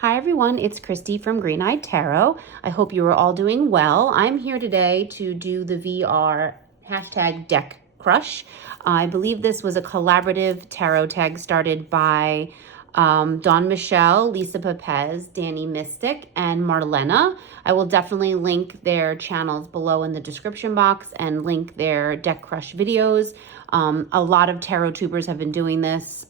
Hi everyone, it's Christy from Green Eyed Tarot. I hope you are all doing well. I'm here today to do the VR hashtag deck crush. I believe this was a collaborative tarot tag started by Dawn Michelle, Lisa Pepez, Danny Mystic, and Marlena. I will definitely link their channels below in the description box and link their deck crush videos. A lot of tarot tubers have been doing this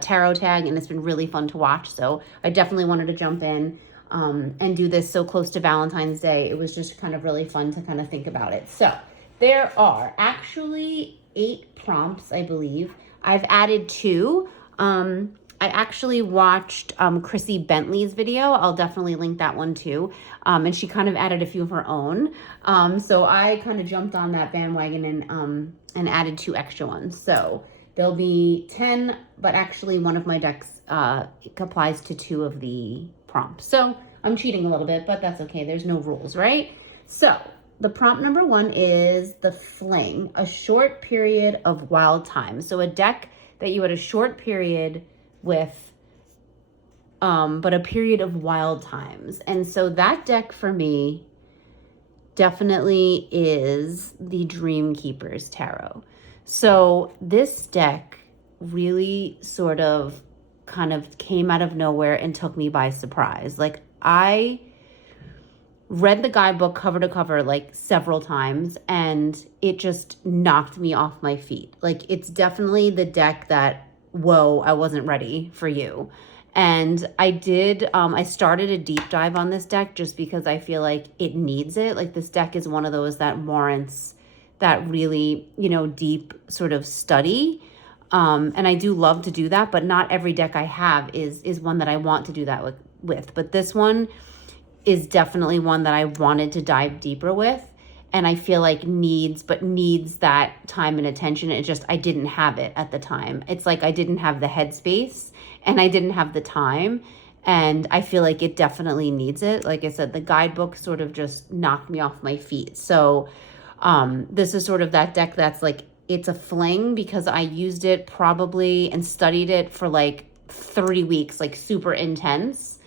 tarot tag, and it's been really fun to watch. So I definitely wanted to jump in and do this so close to Valentine's Day. It was just kind of really fun to kind of think about it. So there are actually 8 prompts, I believe. I've added 2. I actually watched Chrissy Bentley's video. I'll definitely link that one too. And she kind of added a few of her own. So I kind of jumped on that bandwagon and added 2 extra ones. So there'll be 10, but actually one of my decks applies to 2 of the prompts. So I'm cheating a little bit, but that's okay. There's no rules, right? So the prompt number 1 is the Fling, a short period of wild time. So a deck that you had a short period with, but a period of wild times. And so that deck for me definitely is the Dream Keepers Tarot. So this deck really sort of kind of came out of nowhere and took me by surprise. Like, I read the guidebook cover to cover like several times, and it just knocked me off my feet. Like, it's definitely the deck that, whoa, I wasn't ready for you. And I started a deep dive on this deck just because I feel like it needs it. Like, this deck is one of those that warrants that really, deep sort of study. And I do love to do that, but not every deck I have is one that I want to do that with. But this one is definitely one that I wanted to dive deeper with. And I feel like needs that time and attention. I didn't have it at the time. It's like I didn't have the headspace and I didn't have the time. And I feel like it definitely needs it. Like I said, the guidebook sort of just knocked me off my feet. So this is sort of that deck that's like, it's a fling because I used it probably and studied it for like 3 weeks, like super intense.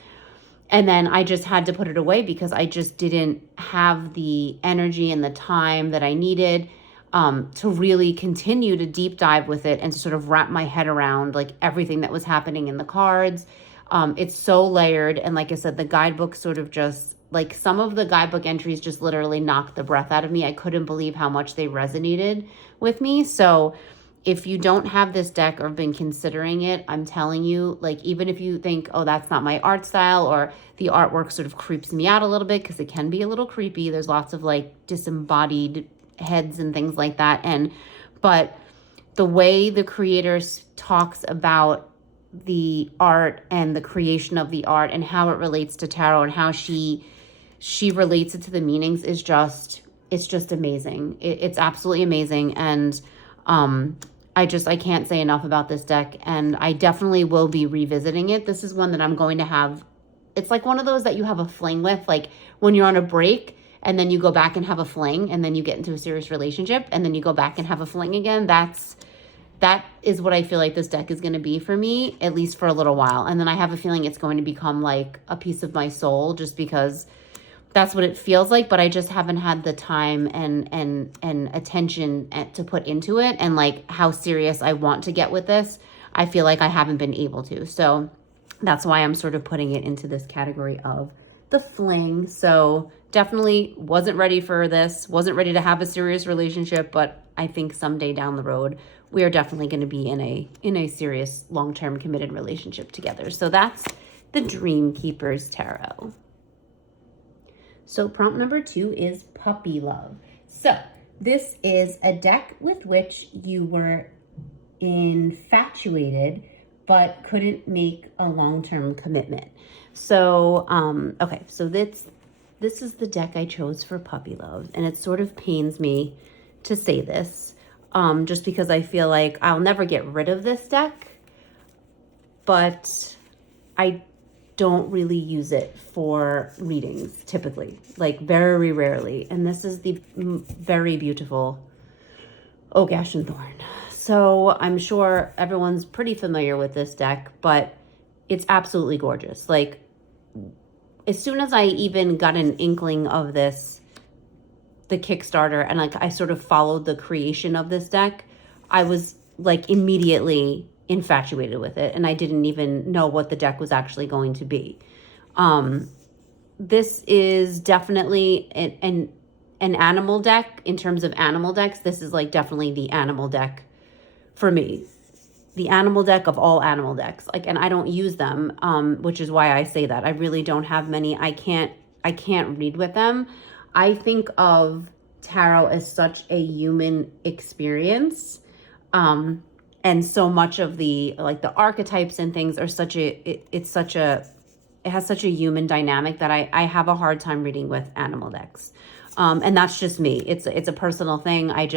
And then I just had to put it away because I just didn't have the energy and the time that I needed to really continue to deep dive with it and to sort of wrap my head around like everything that was happening in the cards. It's so layered. And like I said, the guidebook sort of just, like, some of the guidebook entries just literally knocked the breath out of me. I couldn't believe how much they resonated with me. So if you don't have this deck or been considering it, I'm telling you, like, even if you think, oh, that's not my art style, or the artwork sort of creeps me out a little bit, because it can be a little creepy. There's lots of like disembodied heads and things like that. But the way the creator talks about the art and the creation of the art and how it relates to tarot and how she relates it to the meanings is it's just amazing. It's absolutely amazing. And I can't say enough about this deck, and I definitely will be revisiting it. This is one that I'm going to have. It's like one of those that you have a fling with, like when you're on a break and then you go back and have a fling, and then you get into a serious relationship and then you go back and have a fling again. That is what I feel like this deck is going to be for me, at least for a little while. And then I have a feeling it's going to become like a piece of my soul, just because that's what it feels like. But I just haven't had the time and attention to put into it, and like how serious I want to get with this. I feel like I haven't been able to. So that's why I'm sort of putting it into this category of the fling. So definitely wasn't ready for this, wasn't ready to have a serious relationship, but I think someday down the road, we are definitely going to be in a serious long-term committed relationship together. So that's the Dream Keepers Tarot. So prompt number 2 is Puppy Love. So this is a deck with which you were infatuated but couldn't make a long-term commitment. So, okay, so this is the deck I chose for Puppy Love, and it sort of pains me to say this, just because I feel like I'll never get rid of this deck, but I don't really use it for readings typically, like very rarely. And this is the very beautiful Oh Gash and Thorn. So I'm sure everyone's pretty familiar with this deck, but it's absolutely gorgeous. Like, as soon as I even got an inkling of this, the Kickstarter, and like I sort of followed the creation of this deck, I was like immediately infatuated with it, and I didn't even know what the deck was actually going to be. This is definitely an animal deck. In terms of animal decks, this is like definitely the animal deck for me. The animal deck of all animal decks. Like, and I don't use them, which is why I say that. I really don't have many. I can't read with them. I think of tarot as such a human experience. And so much of the like the archetypes and things are such a it has such a human dynamic that I have a hard time reading with animal decks. And that's just me. It's a personal thing. I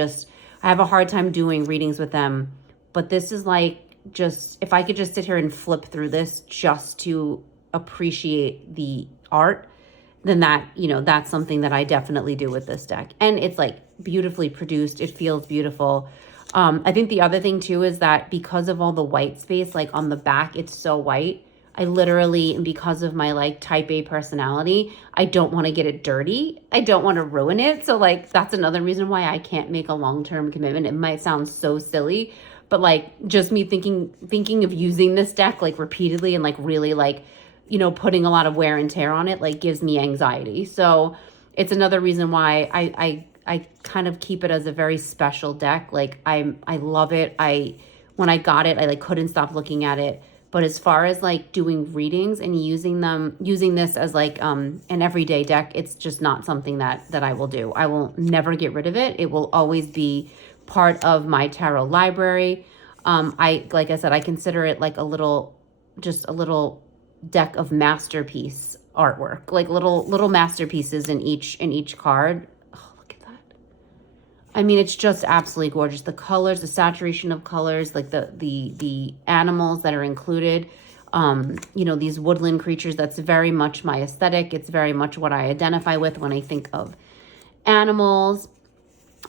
have a hard time doing readings with them. But this is like, just, if I could just sit here and flip through this just to appreciate the art, then that's something that I definitely do with this deck. And it's like beautifully produced. It feels beautiful. I think the other thing too is that because of all the white space, like on the back, it's so white. I literally, because of my like type A personality, I don't want to get it dirty. I don't want to ruin it. So like, that's another reason why I can't make a long-term commitment. It might sound so silly, but like just me thinking of using this deck like repeatedly and like really like, putting a lot of wear and tear on it, like gives me anxiety. So it's another reason why I kind of keep it as a very special deck. Like I love it. When I got it, I like couldn't stop looking at it. But as far as like doing readings and using this as like an everyday deck, it's just not something that I will do. I will never get rid of it. It will always be part of my tarot library. Like I said, I consider it like a little deck of masterpiece artwork, like little masterpieces in each card. Oh, look at that. I mean, it's just absolutely gorgeous. The colors, the saturation of colors, like the animals that are included, these woodland creatures, that's very much my aesthetic. It's very much what I identify with when I think of animals.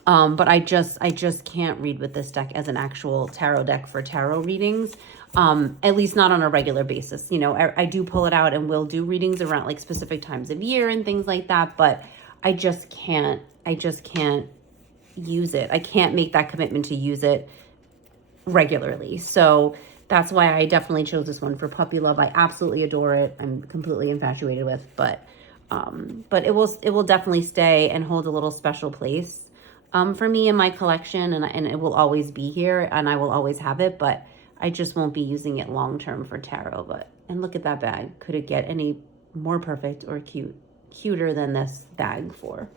But I just can't read with this deck as an actual tarot deck for tarot readings. At least not on a regular basis. I do pull it out and will do readings around like specific times of year and things like that, but I just can't use it. I can't make that commitment to use it regularly. So that's why I definitely chose this one for Puppy Love. I absolutely adore it. I'm completely infatuated with, but it will definitely stay and hold a little special place for me in my collection, and it will always be here, and I will always have it, but I just won't be using it long term for tarot. And look at that bag. Could it get any more perfect or cuter than this bag for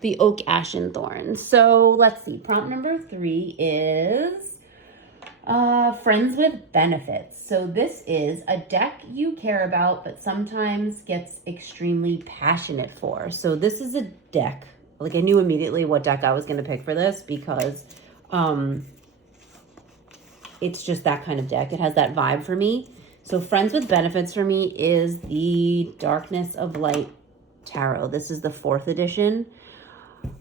the Oak Ashen Thorn? So let's see. Prompt number 3 is friends with benefits. So this is a deck you care about, but sometimes gets extremely passionate for. So this is a deck. Like I knew immediately what deck I was going to pick for this because it's just that kind of deck. It has that vibe for me. So Friends with Benefits for me is the Darkness of Light Tarot. This is the 4th edition.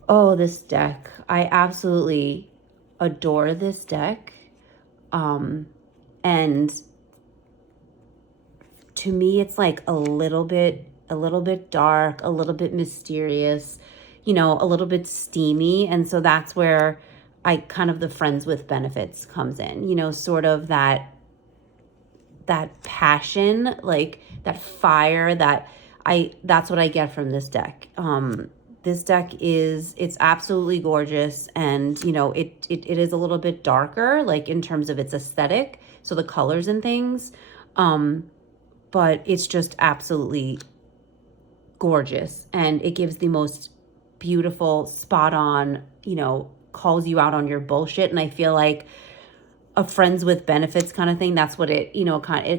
Oh, this deck. I absolutely adore this deck. And to me, it's like a little bit dark, a little bit mysterious, a little bit steamy. And so that's where I kind of the Friends with Benefits comes in, sort of that passion, like that fire that's what I get from this deck. This deck it's absolutely gorgeous, and it is a little bit darker, like in terms of its aesthetic, so the colors and things, but it's just absolutely gorgeous, and it gives the most beautiful, spot on, calls you out on your bullshit. And I feel like a Friends with Benefits kind of thing, that's what it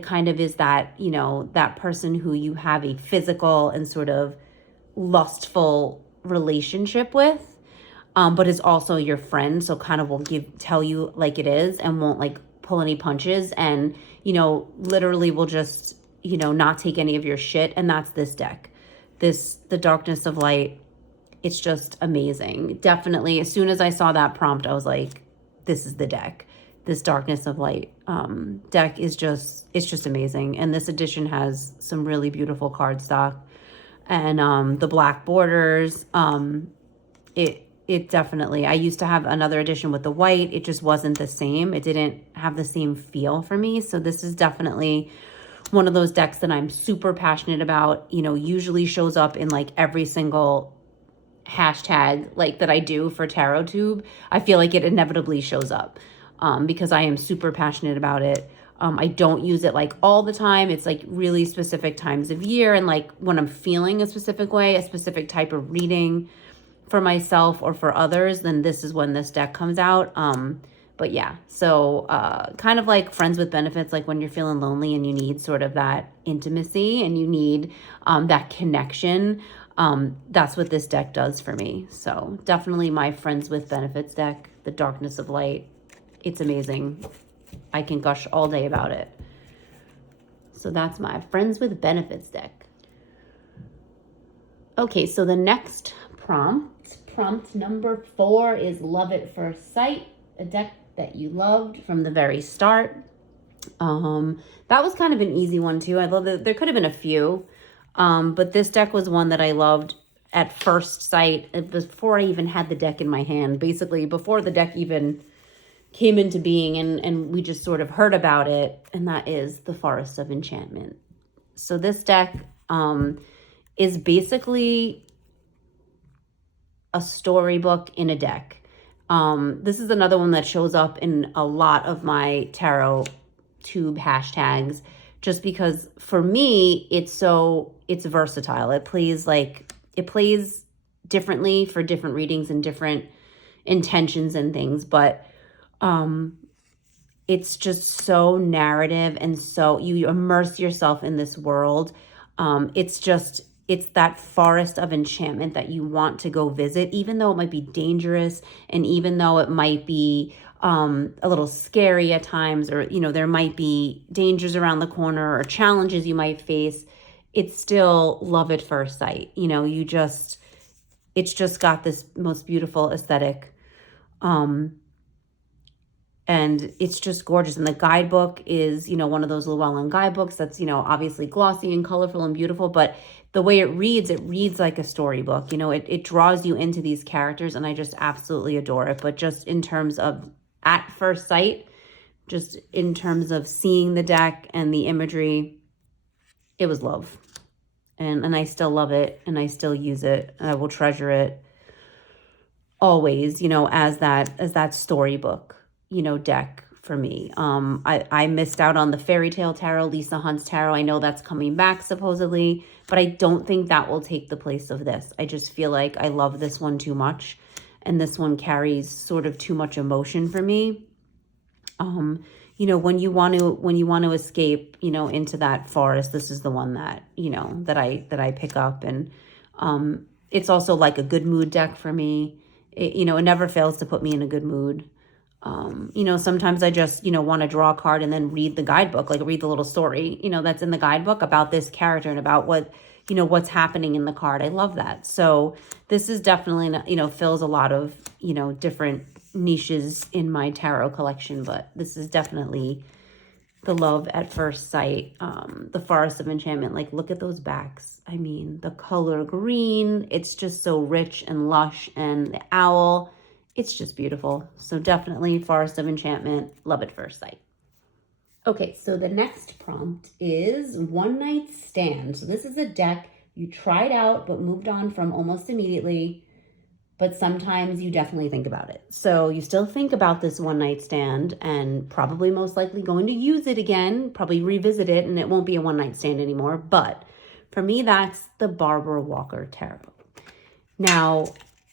kind of is, that that person who you have a physical and sort of lustful relationship with, but is also your friend, so kind of will tell you like it is and won't like pull any punches, and literally will just not take any of your shit. And that's this deck, the Darkness of Light. It's just amazing. Definitely, as soon as I saw that prompt, I was like, this is the deck. this Darkness of Light deck is it's just amazing. And this edition has some really beautiful cardstock, and the black borders. It definitely, I used to have another edition with the white. It just wasn't the same. It didn't have the same feel for me. So this is definitely one of those decks that I'm super passionate about, you know, usually shows up in like every single hashtag like that I do for TarotTube. I feel like it inevitably shows up because I am super passionate about it. I don't use it like all the time. It's like really specific times of year, and like when I'm feeling a specific way, a specific type of reading for myself or for others, then this is when this deck comes out. But yeah, so kind of like friends with benefits, like when you're feeling lonely and you need sort of that intimacy and you need that connection. That's what this deck does for me. So definitely my friends with benefits deck, the Darkness of Light. It's amazing. I can gush all day about it. So that's my friends with benefits deck. Okay, so the next prompt number 4 is Love at First Sight, a deck that you loved from the very start. That was kind of an easy one too. I love that there could have been a few, but this deck was one that I loved at first sight. It was before I even had the deck in my hand, basically before the deck even came into being, and we just sort of heard about it, and that is the Forest of Enchantment. So this deck is basically a storybook in a deck. This is another one that shows up in a lot of my tarot tube hashtags, just because for me it's versatile. It plays differently for different readings and different intentions and things, but it's just so narrative, and so you immerse yourself in this world. It's that forest of enchantment that you want to go visit, even though it might be dangerous, and even though it might be a little scary at times, or, you know, there might be dangers around the corner or challenges you might face. It's still love at first sight. You know, it's just got this most beautiful aesthetic. And it's just gorgeous. And the guidebook is, you know, one of those Llewellyn guidebooks that's, you know, obviously glossy and colorful and beautiful, but the way it reads like a storybook. You know, it draws you into these characters, and I just absolutely adore it. But just in terms of at first sight, just in terms of seeing the deck and the imagery, it was love. And I still love it, and I still use it, and I will treasure it always, you know, as that storybook, you know, deck for me. I missed out on the Fairy Tale Tarot, Lisa Hunt's tarot. I know that's coming back supposedly, but I don't think that will take the place of this. I just feel like I love this one too much, and this one carries sort of too much emotion for me. You know, when you want to escape, you know, into that forest, this is the one that, you know, that I pick up. And it's also like a good mood deck for me. You know, it never fails to put me in a good mood. You know, sometimes I just, you know, want to draw a card and then read the guidebook, like read the little story, you know, that's in the guidebook about this character and about what, you know, what's happening in the card. I love that. So this is definitely, you know, fills a lot of, you know, different niches in my tarot collection, but this is definitely the love at first sight. The Forest of Enchantment, like look at those backs. I mean, the color green, it's just so rich and lush, and the owl, it's just beautiful. So definitely Forest of Enchantment, love at first sight. Okay, so the next prompt is One Night Stand. So this is a deck you tried out but moved on from almost immediately, but sometimes you definitely think about it. So you still think about this one night stand, and probably most likely going to use it again, probably revisit it, and it won't be a one night stand anymore. But for me, that's the Barbara Walker Tarot. Now,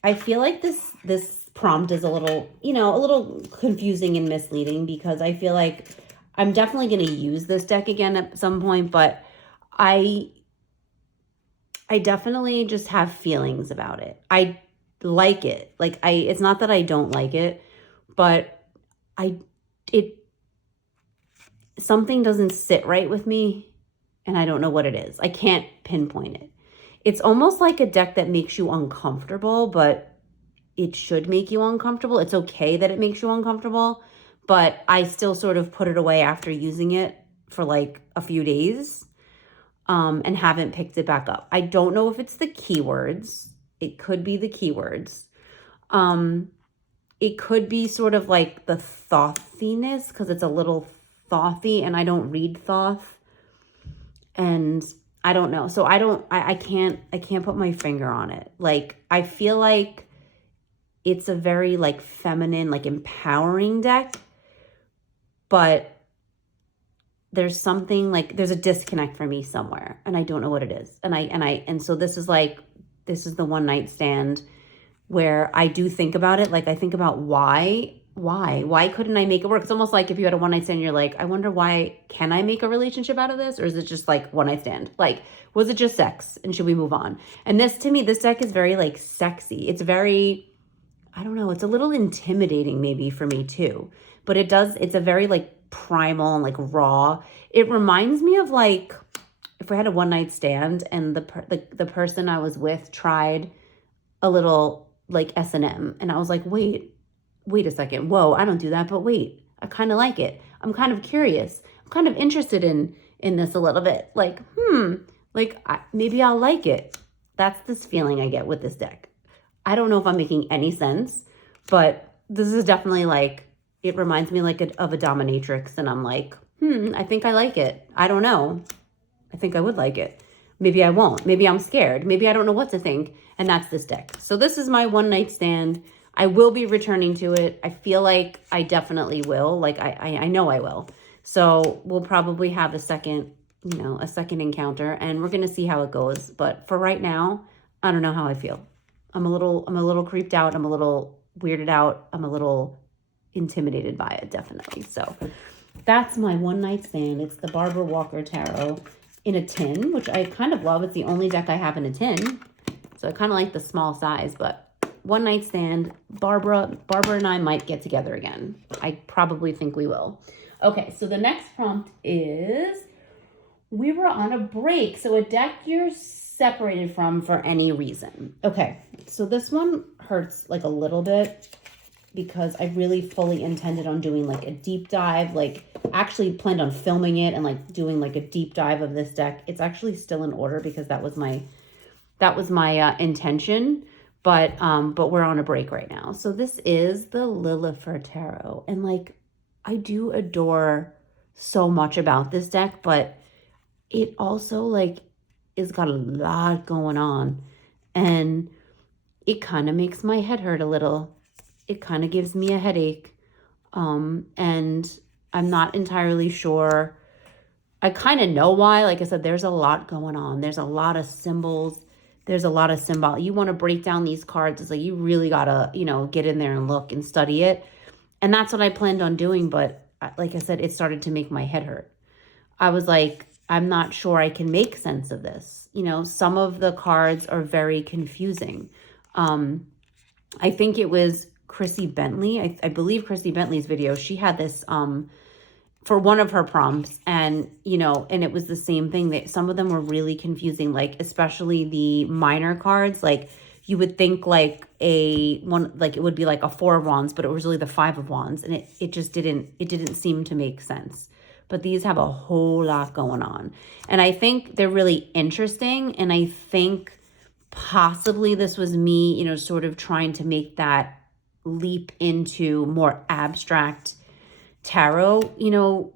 I feel like this prompt is a little, you know, a little confusing and misleading, because I feel like I'm definitely going to use this deck again at some point, but I definitely just have feelings about it. I like it. Like it's not that I don't like it, but something doesn't sit right with me, and I don't know what it is. I can't pinpoint it. It's almost like a deck that makes you uncomfortable, but it should make you uncomfortable. It's okay that it makes you uncomfortable, but I still sort of put it away after using it for like a few days, and haven't picked it back up. I don't know if it's the keywords. It could be the keywords. It could be sort of like the thothiness, because it's a little thothy, and I don't read thoth, and I don't know. So I can't put my finger on it. Like, I feel like it's a very like feminine, like empowering deck, but there's something like, there's a disconnect for me somewhere, and I don't know what it is. And so this is the one night stand where I do think about it. Like, I think about why couldn't I make it work? It's almost like if you had a one night stand, you're like, I wonder why, can I make a relationship out of this? Or is it just like one night stand? Like, was it just sex and should we move on? And this, to me, this deck is very like sexy. It's very, I don't know, it's a little intimidating maybe for me too, but it's a very like primal and like raw. It reminds me of like, if we had a one night stand and the person I was with tried a little like S&M, and I was like, wait a second. Whoa, I don't do that, but wait, I kind of like it. I'm kind of curious. I'm kind of interested in this a little bit. Like, maybe I'll like it. That's this feeling I get with this deck. I don't know if I'm making any sense, but this is definitely like, it reminds me like of a dominatrix, and I'm like, I think I like it. I don't know. I think I would like it. Maybe I won't. Maybe I'm scared. Maybe I don't know what to think. And that's this deck. So this is my one night stand. I will be returning to it. I feel like I definitely will. Like, I know I will. So we'll probably have a second encounter, and we're going to see how it goes. But for right now, I don't know how I feel. I'm a little creeped out. I'm a little weirded out. I'm a little intimidated by it, definitely. So that's my one night stand. It's the Barbara Walker Tarot in a tin, which I kind of love. It's the only deck I have in a tin. So I kind of like the small size, but one night stand. Barbara and I might get together again. I probably think we will. Okay, so the next prompt is, we were on a break. So a deck you're separated from for any reason. Okay, so this one hurts like a little bit, because I really fully intended on doing like a deep dive, like actually planned on filming it and like doing like a deep dive of this deck. It's actually still in order because that was my intention, but we're on a break right now. So this is the Lillifer Tarot, and like, I do adore so much about this deck, but it also like is got a lot going on, and it kind of makes my head hurt a little. It kind of gives me a headache. And I'm not entirely sure. I kind of know why. Like I said, there's a lot going on. There's a lot of symbols. There's a lot of symbol. You want to break down these cards. It's like, you really got to, get in there and look and study it. And that's what I planned on doing. But like I said, it started to make my head hurt. I was like, I'm not sure I can make sense of this. Some of the cards are very confusing. I think it was Chrissy Bentley. I believe Chrissy Bentley's video. She had this for one of her prompts, and and it was the same thing, that some of them were really confusing, like especially the minor cards. Like, you would think like it would be like a 4 of Wands, but it was really the 5 of Wands, and it just didn't seem to make sense. But these have a whole lot going on, and I think they're really interesting, and I think possibly this was me, sort of trying to make that leap into more abstract tarot,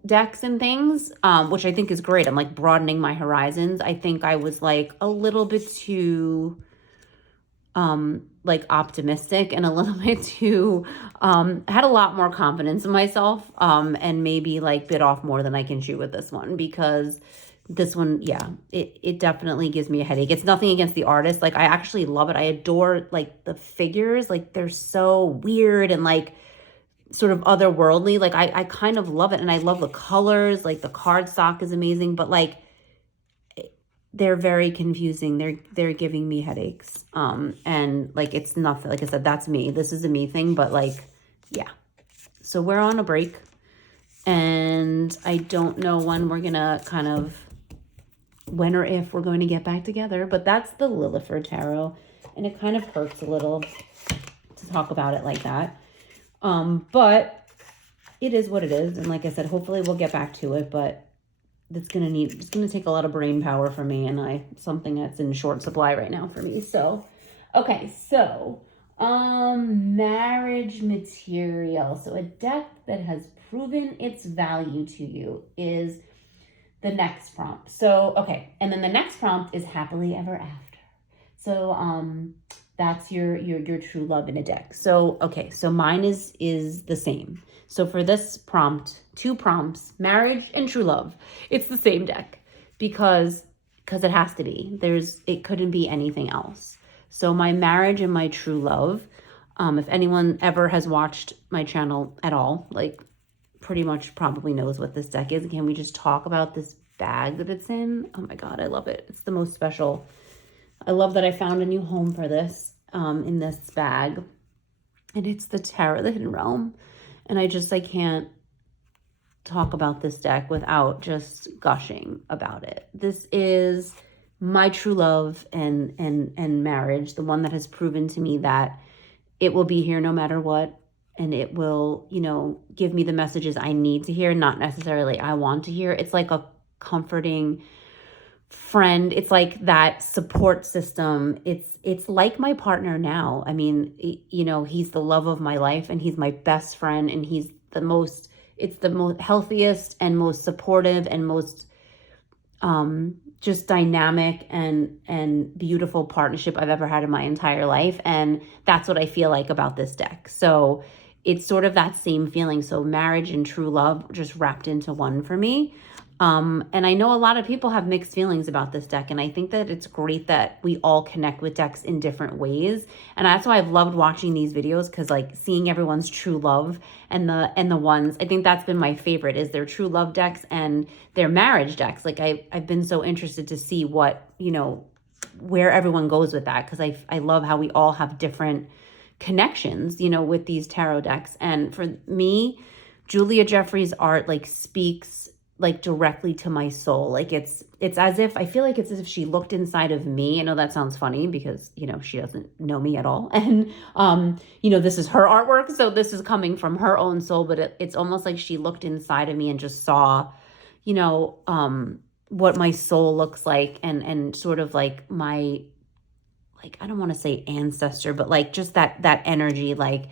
decks and things, which I think is great. I'm like broadening my horizons. I think I was like a little bit too like optimistic, and a little bit too had a lot more confidence in myself, and maybe like bit off more than I can chew with this one, because this one, it definitely gives me a headache. It's nothing against the artist. Like, I actually love it. I adore like the figures. Like, they're so weird and like sort of otherworldly. Like, I kind of love it, and I love the colors. Like, the cardstock is amazing, but like, they're very confusing. They're giving me headaches. And like, it's nothing. Like I said, that's me. This is a me thing, but like, yeah. So we're on a break, and I don't know when we're gonna when or if we're going to get back together, but that's the Lillifer Tarot, and it kind of hurts a little to talk about it like that. But it is what it is. And like I said, hopefully we'll get back to it, but it's gonna take a lot of brain power for me, and something that's in short supply right now for me. So, okay, so marriage material. So a deck that has proven its value to you is the next prompt. So, okay, and then the next prompt is happily ever after. So, that's your true love in a deck. So, okay, so mine is the same. So for this prompt, 2 prompts, marriage and true love, it's the same deck because it has to be. It couldn't be anything else. So my marriage and my true love, if anyone ever has watched my channel at all, like pretty much probably knows what this deck is. Can we just talk about this bag that it's in? Oh my God, I love it. It's the most special. I love that I found a new home for this in this bag. And it's the Tarot of the Hidden Realm. And I can't talk about this deck without just gushing about it. This is my true love and marriage, the one that has proven to me that it will be here no matter what. And it will, give me the messages I need to hear, not necessarily I want to hear. It's like a comforting friend. It's like that support system. It's like my partner now. I mean, he's the love of my life, and he's my best friend, and it's the most healthiest and most supportive and most just dynamic and beautiful partnership I've ever had in my entire life. And that's what I feel like about this deck. So it's sort of that same feeling. So marriage and true love just wrapped into one for me. And I know a lot of people have mixed feelings about this deck, and I think that it's great that we all connect with decks in different ways. And that's why I've loved watching these videos, because like seeing everyone's true love and the ones, I think that's been my favorite, is their true love decks and their marriage decks. Like I've been so interested to see what, where everyone goes with that, because I love how we all have different connections, with these tarot decks. And for me, Julia Jeffrey's art like speaks like directly to my soul. Like it's as if, I feel like it's as if she looked inside of me. I know that sounds funny because, she doesn't know me at all. And, this is her artwork. So this is coming from her own soul, but it's almost like she looked inside of me and just saw, what my soul looks like, and sort of like my, like, I don't want to say ancestor, but like just that energy, like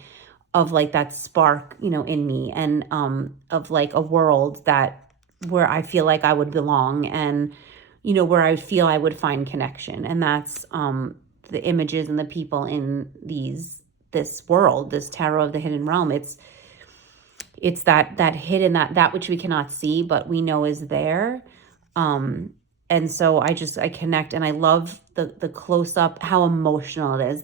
of like that spark, in me, and, of like a world where I feel like I would belong, and, where I feel I would find connection. And that's the images and the people in this world, this Tarot of the Hidden Realm. It's that hidden, that which we cannot see, but we know is there. And so I connect, and I love the close up, how emotional it is,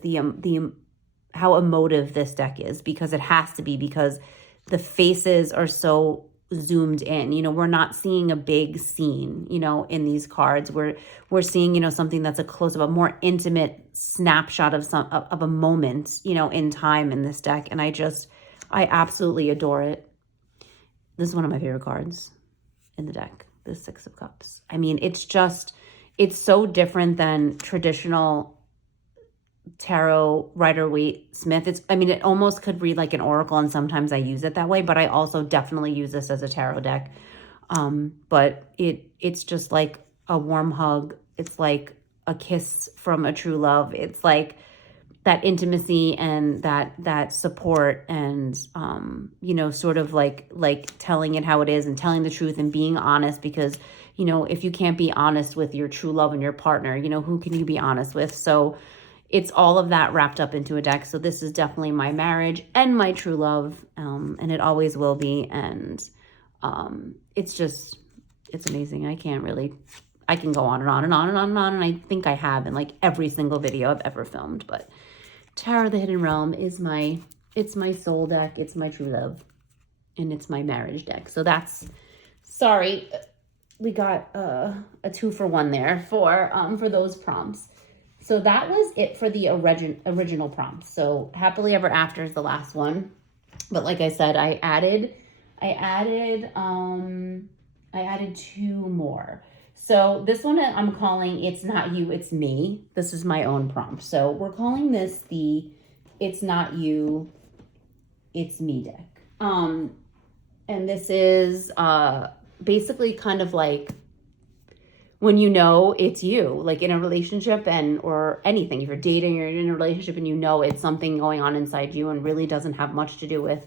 how emotive this deck is, because it has to be, because the faces are so zoomed in. We're not seeing a big scene, in these cards. We're seeing, something that's a close up, a more intimate snapshot of a moment, in time in this deck. And I absolutely adore it. This is one of my favorite cards in the deck, the Six of Cups. I mean, it's so different than traditional tarot Rider-Waite-Smith. It almost could read like an oracle, and sometimes I use it that way, but I also definitely use this as a tarot deck. But it's just like a warm hug. It's like a kiss from a true love. It's like that intimacy and that support, and sort of like telling it how it is, and telling the truth, and being honest, because if you can't be honest with your true love and your partner, who can you be honest with? So it's all of that wrapped up into a deck. So this is definitely my marriage and my true love, and it always will be. And it's amazing. I can go on and on and on and on and on, and I think I have in like every single video I've ever filmed. But Tarot of the Hidden Realm is my soul deck, it's my true love, and it's my marriage deck. So sorry, we got a 2-for-1 there for those prompts. So that was it for the original prompt. So happily ever after is the last one. But like I said, I added 2 more. So this one I'm calling It's Not You, It's Me. This is my own prompt. So we're calling this the It's Not You, It's Me deck. And this is basically kind of like when you know it's you, like in a relationship and or anything. If you're dating or you're in a relationship and you know it's something going on inside you and really doesn't have much to do with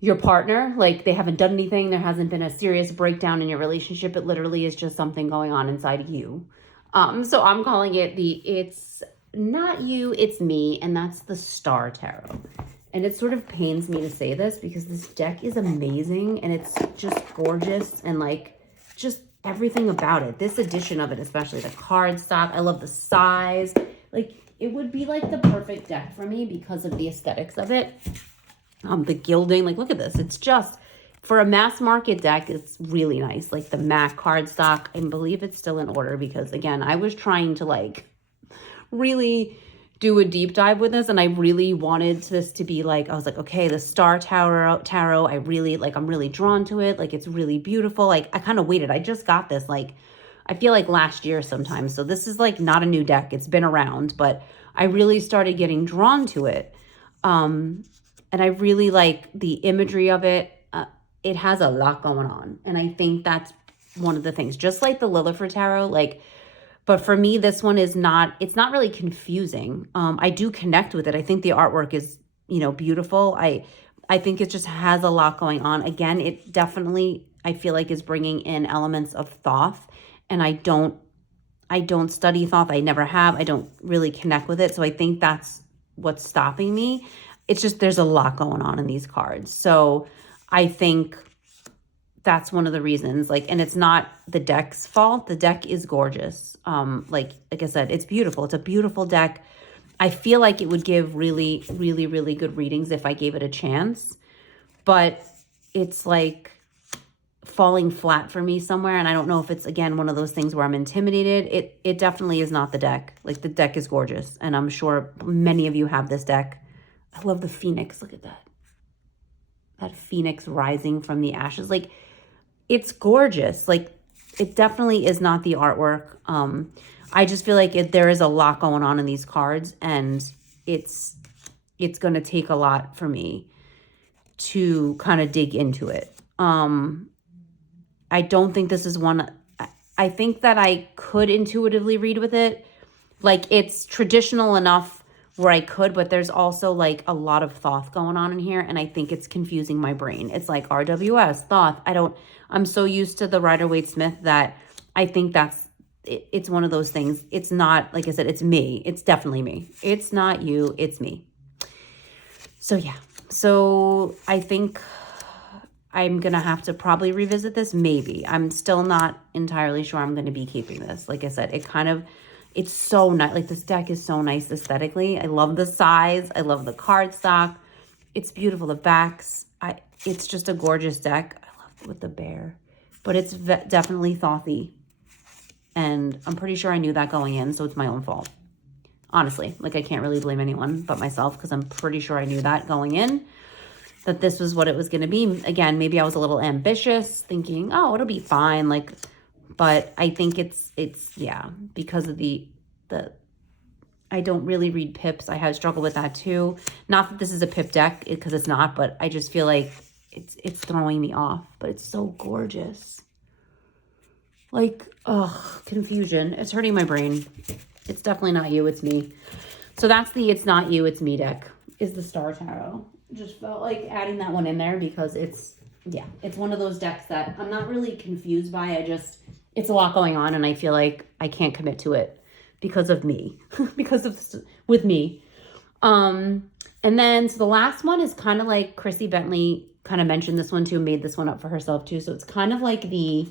your partner, like they haven't done anything, there hasn't been a serious breakdown in your relationship, it literally is just something going on inside you. So I'm calling it it's not you, it's me, and that's the Star Tarot. And it sort of pains me to say this because this deck is amazing and it's just gorgeous and like just everything about it. This edition of it, especially the card stock, I love the size. Like it would be like the perfect deck for me because of the aesthetics of it. The gilding, like look at this. It's just, for a mass market deck, it's really nice. Like the MAC cardstock, I believe it's still in order because again, I was trying to like really do a deep dive with this and I really wanted this to be like, I was like, okay, the Star Tarot, I really like, I'm really drawn to it. Like it's really beautiful. Like I kind of waited. I just got this like, I feel like last year sometime. So this is like not a new deck. It's been around, but I really started getting drawn to it. And I really like the imagery of it. It has a lot going on. And I think that's one of the things, just like the Lilith Tarot, like, but for me, this one is not, it's not really confusing. I do connect with it. I think the artwork is, you know, beautiful. I think it just has a lot going on. Again, it definitely, I feel like is bringing in elements of Thoth. And I don't study Thoth. I never have. I don't really connect with it. So I think that's what's stopping me. It's just, there's a lot going on in these cards. So I think that's one of the reasons, like, and it's not the deck's fault. The deck is gorgeous. Like I said, it's beautiful. It's a beautiful deck. I feel like it would give really, really, really good readings if I gave it a chance, but it's like falling flat for me somewhere. And I don't know if it's, again, one of those things where I'm intimidated. It definitely is not the deck. Like the deck is gorgeous. And I'm sure many of you have this deck. I love the Phoenix. Look at that. That Phoenix rising from the ashes. Like, it's gorgeous. Like, it definitely is not the artwork. I just feel like there is a lot going on in these cards, and it's going to take a lot for me to kind of dig into it. I don't think this is one. I think that I could intuitively read with it. Like, it's traditional enough where I could, but there's also like a lot of Thoth going on in here, and I think it's confusing my brain. It's like RWS, Thoth. I'm so used to the Rider-Waite-Smith that I think it's one of those things. It's not, like I said, it's me. It's definitely me. It's not you, it's me. So yeah. So I think I'm going to have to probably revisit this. Maybe. I'm still not entirely sure I'm going to be keeping this. Like I said, it's so nice. Like this deck is so nice aesthetically. I love the size. I love the cardstock. It's beautiful. The backs. It's just a gorgeous deck. I love it with the bear, but it's definitely Thothy. And I'm pretty sure I knew that going in, so it's my own fault. Honestly, like I can't really blame anyone but myself because I'm pretty sure I knew that going in, that this was what it was going to be. Again, maybe I was a little ambitious thinking, oh, it'll be fine. Like, but I think it's yeah, because of the I don't really read pips. I have struggled with that too. Not that this is a pip deck, because it's not, but I just feel like it's throwing me off. But it's so gorgeous. Like, ugh, confusion. It's hurting my brain. It's definitely not you, it's me. So that's the It's Not You, It's Me deck, is the Star Tarot. Just felt like adding that one in there because it's one of those decks that I'm not really confused by. It's a lot going on, and I feel like I can't commit to it because of me, with me. And then, so the last one is kind of like Chrissy Bentley kind of mentioned this one too, made this one up for herself too. So it's kind of like the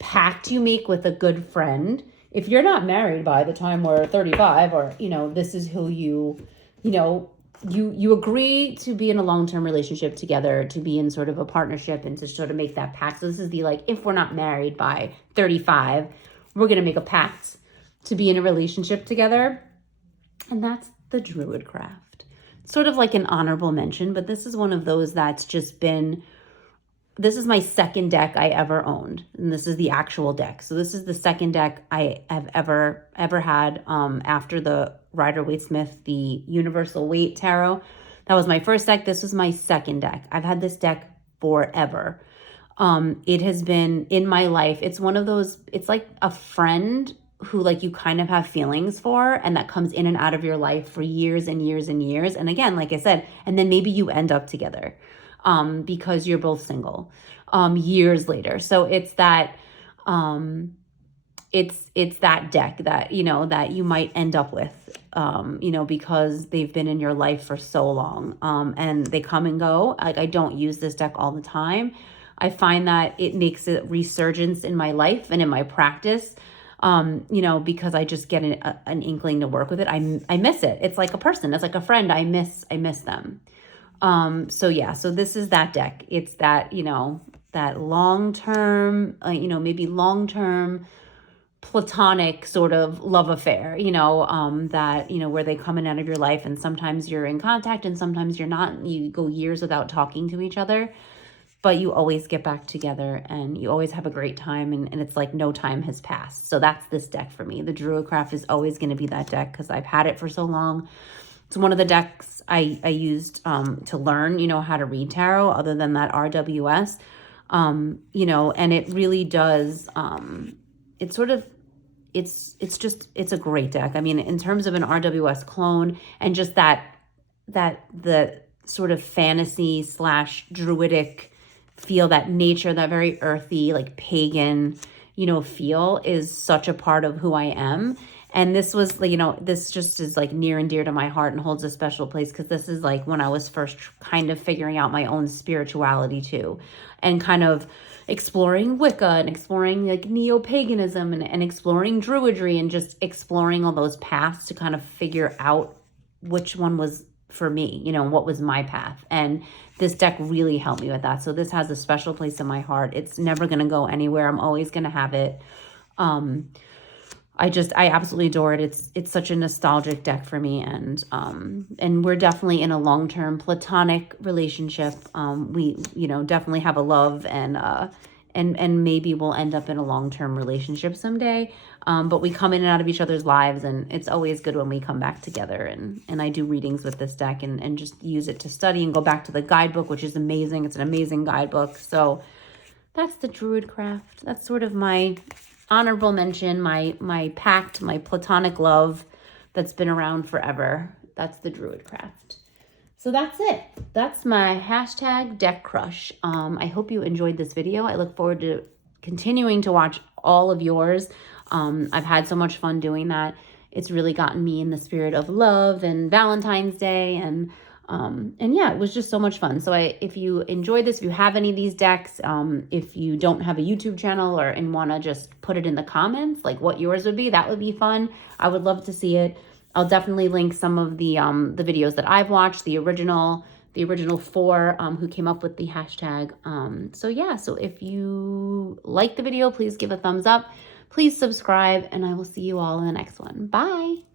pact you make with a good friend. If you're not married by the time we're 35, or, this is who you agree to be in a long-term relationship together, to be in sort of a partnership and to sort of make that pact. So this is if we're not married by 35, we're going to make a pact to be in a relationship together. And that's the Druid craft. Sort of like an honorable mention, but this is one of those that's just been, this is my second deck I ever owned. And this is the actual deck. So this is the second deck I have ever had after the Rider-Waite-Smith, the Universal Weight Tarot. That was my first deck. This was my second deck. I've had this deck forever. It has been in my life. It's one of those, it's like a friend who like you kind of have feelings for, and that comes in and out of your life for years and years and years. And again, like I said, and then maybe you end up together because you're both single years later. So it's that it's that deck that, you know, that you might end up with, you know, because they've been in your life for so long, and they come and go. Like, I don't use this deck all the time. I find that it makes a resurgence in my life and in my practice, you know, because I just get an inkling to work with it. I miss it. It's like a person. It's like a friend. I miss them. So yeah, so this is that deck. It's that, you know, that long-term, you know, maybe long-term platonic sort of love affair, you know, that, you know, where they come in and out of your life, and sometimes you're in contact and sometimes you're not. You go years without talking to each other, but you always get back together and you always have a great time, and it's like no time has passed. So that's this deck for me. The Druidcraft is always going to be that deck because I've had it for so long. It's one of the decks I used to learn, you know, how to read tarot, other than that RWS, you know, and it really does, it's sort of, it's a great deck. I mean, in terms of an RWS clone, and just that the sort of fantasy / druidic feel, that nature, that very earthy, like pagan, you know, feel is such a part of who I am. And this was, you know, this just is like near and dear to my heart and holds a special place because this is like when I was first kind of figuring out my own spirituality too, and kind of exploring Wicca and exploring like neo-paganism and exploring druidry and just exploring all those paths to kind of figure out which one was for me, you know, what was my path. And this deck really helped me with that. So this has a special place in my heart. It's never going to go anywhere. I'm always going to have it. I absolutely adore it. It's such a nostalgic deck for me, and we're definitely in a long-term platonic relationship. We, you know, definitely have a love, and maybe we'll end up in a long-term relationship someday. But we come in and out of each other's lives, and it's always good when we come back together. And I do readings with this deck and just use it to study and go back to the guidebook, which is amazing. It's an amazing guidebook. So that's the Druidcraft. That's sort of my honorable mention, my pact, my platonic love that's been around forever. That's the Druidcraft. So that's it. That's my hashtag deck crush. I hope you enjoyed this video. I look forward to continuing to watch all of yours. I've had so much fun doing that. It's really gotten me in the spirit of love and Valentine's Day, and yeah, it was just so much fun. So if you enjoyed this, if you have any of these decks, if you don't have a YouTube channel and want to just put it in the comments, like what yours would be, that would be fun. I would love to see it. I'll definitely link some of the videos that I've watched, the original 4 who came up with the hashtag. So yeah, so if you like the video, please give a thumbs up, please subscribe, and I will see you all in the next one. Bye.